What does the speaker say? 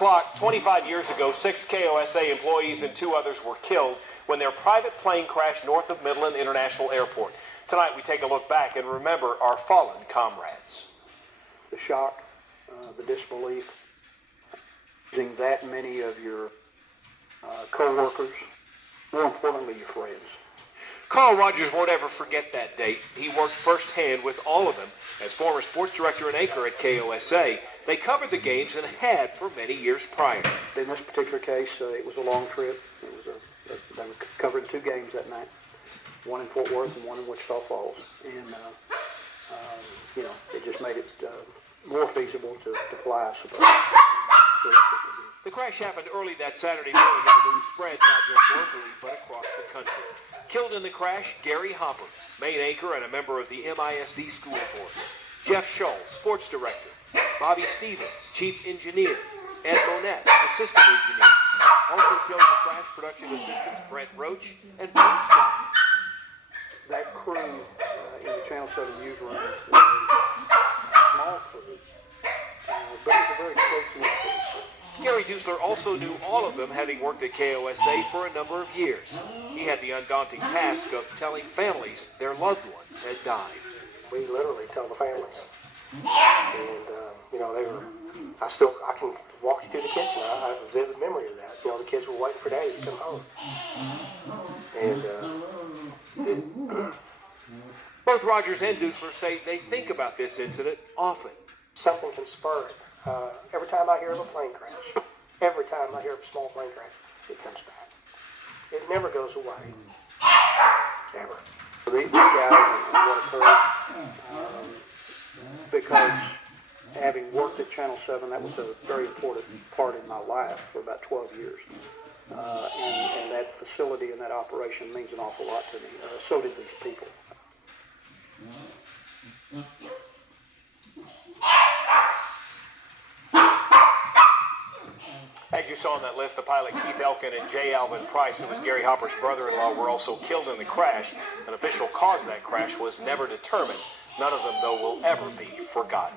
o'clock, 25 years ago, 6 KOSA employees and 2 others were killed when their private plane crashed north of Midland International Airport. Tonight, we take a look back and remember our fallen comrades. The shock, the disbelief, losing that many of your co-workers, more importantly, your friends. Carl Rogers won't ever forget that date. He worked firsthand with all of them. As former sports director and anchor at KOSA, they covered the games and had for many years prior. In this particular case, it was a long trip. They were covering 2 games that night, one in Fort Worth and one in Wichita Falls. And, it just made it more feasible to fly, I suppose. The crash happened early that Saturday morning, and the news spread not just locally, but across the country. Killed in the crash, Gary Hopper, main anchor and a member of the MISD school board. Jeff Schultz, sports director. Bobby Stevens, chief engineer. Ed Monette, assistant engineer. Also killed in the crash, production assistants Brent Roach and Bruce Scott. That crew in the Channel 7 newsroom was a small crew, but it was a very close-knit crew. Gary Duesler also knew all of them, having worked at KOSA for a number of years. He had the undaunting task of telling families their loved ones had died. We literally tell the families. And, they were, I can walk you through the kitchen. I have a vivid memory of that. The kids were waiting for Daddy to come home. And, both Rogers and Duesler say they think about this incident often. Something can spur it. Every time I hear of a plane crash, every time I hear of a small plane crash, it comes back. It never goes away. Ever. These guys and what occurred, because having worked at Channel 7, that was a very important part in my life for about 12 years. And that facility and that operation means an awful lot to me. So did these people. As you saw on that list, the pilot Keith Elkin and J. Alvin Price, who was Gary Hopper's brother-in-law, were also killed in the crash. An official cause of that crash was never determined. None of them, though, will ever be forgotten.